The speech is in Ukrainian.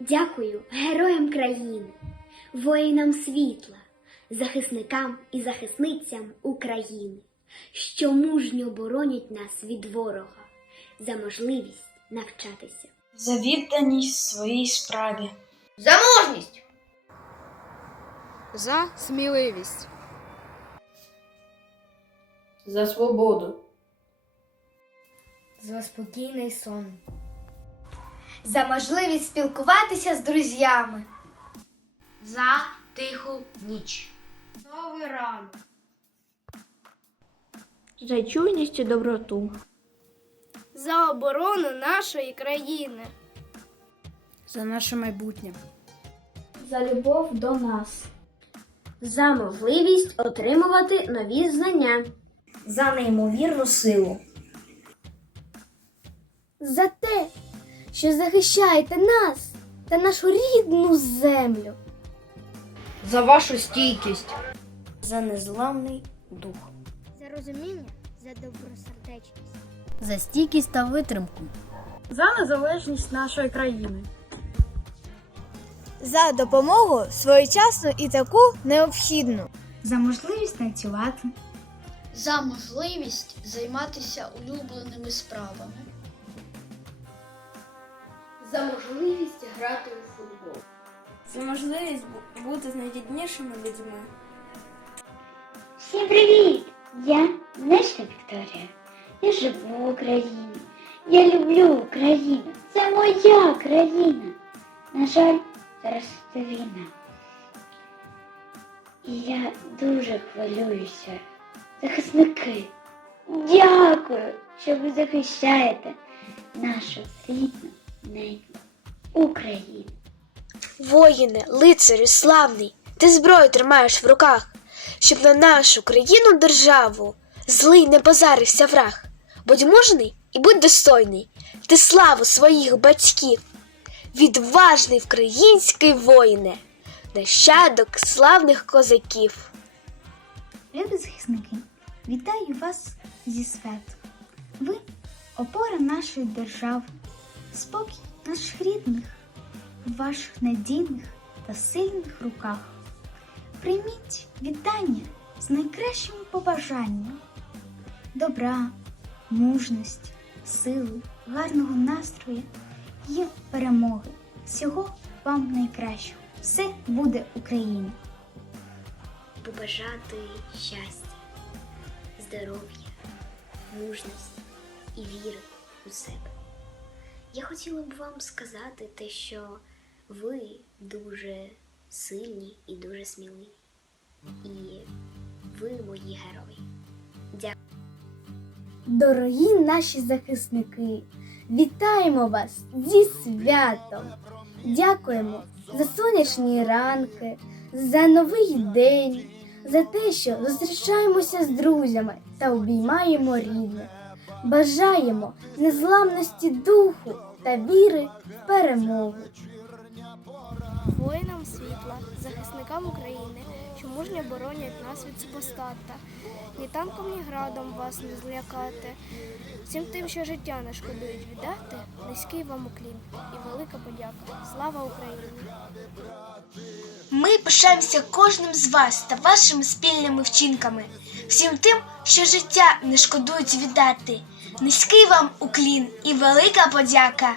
Дякую героям країни, воїнам світла, захисникам і захисницям України, що мужньо боронять нас від ворога за можливість навчатися. за відданість своїй справі, За мужність! За сміливість. За свободу! За спокійний сон. За можливість спілкуватися з друзями. За тиху ніч! Новий ранок. за чуйність і доброту, За оборону нашої країни. За наше майбутнє. за любов до нас, За можливість отримувати нові знання. за неймовірну силу, За те, що захищаєте нас та нашу рідну землю. За вашу стійкість! за незламний дух, За розуміння, за добросердечність. За стійкість та витримку. за незалежність нашої країни, за допомогу своєчасну і таку необхідну, за можливість танцювати, за можливість займатися улюбленими справами. За можливість грати у футбол. за можливість бути з найріднішими людьми. Всім привіт! Я Нешка Вікторія. Я живу в Україні. Я люблю Україну. Це моя країна. На жаль, зараз це війна. І я дуже хвилююся. Захисники, дякую, що ви захищаєте нашу рідну Україну. Воїне, лицарю, славний, ти зброю тримаєш в руках, щоб на нашу країну державу злий не позарився враг. Будь мужний і будь достойний, ти славу своїх батьків, відважний український воїне, нащадок славних козаків. Любі захисники, вітаю вас зі святом. Ви опора нашої держави, спокій наших рідних, в ваших надійних та сильних руках. Прийміть вітання з найкращими побажаннями, добра, мужності, сили, гарного настрою і перемоги. Всього вам найкращого. Все буде Україна! побажати щастя, здоров'я, мужності і віри у себе. Я хотіла б вам сказати те, що ви дуже сильні і дуже сміливі. І ви мої герої. Дорогі наші захисники, вітаємо вас зі святом! Дякуємо за сонячні ранки, за новий день, за те, що зустрічаємося з друзями та обіймаємо рідних. Бажаємо незламності духу та віри в перемогу. воїнам світла, захисникам України, що мужньо боронять нас від супостата. Ні танком, ні градом вас не злякати. Всім тим, що життя не шкодують віддати, низький вам уклін і велика подяка. Слава Україні! Ми пишаємося кожним з вас та вашими спільними вчинками, всім тим, що життя не шкодують віддати. Низький вам уклін і велика подяка.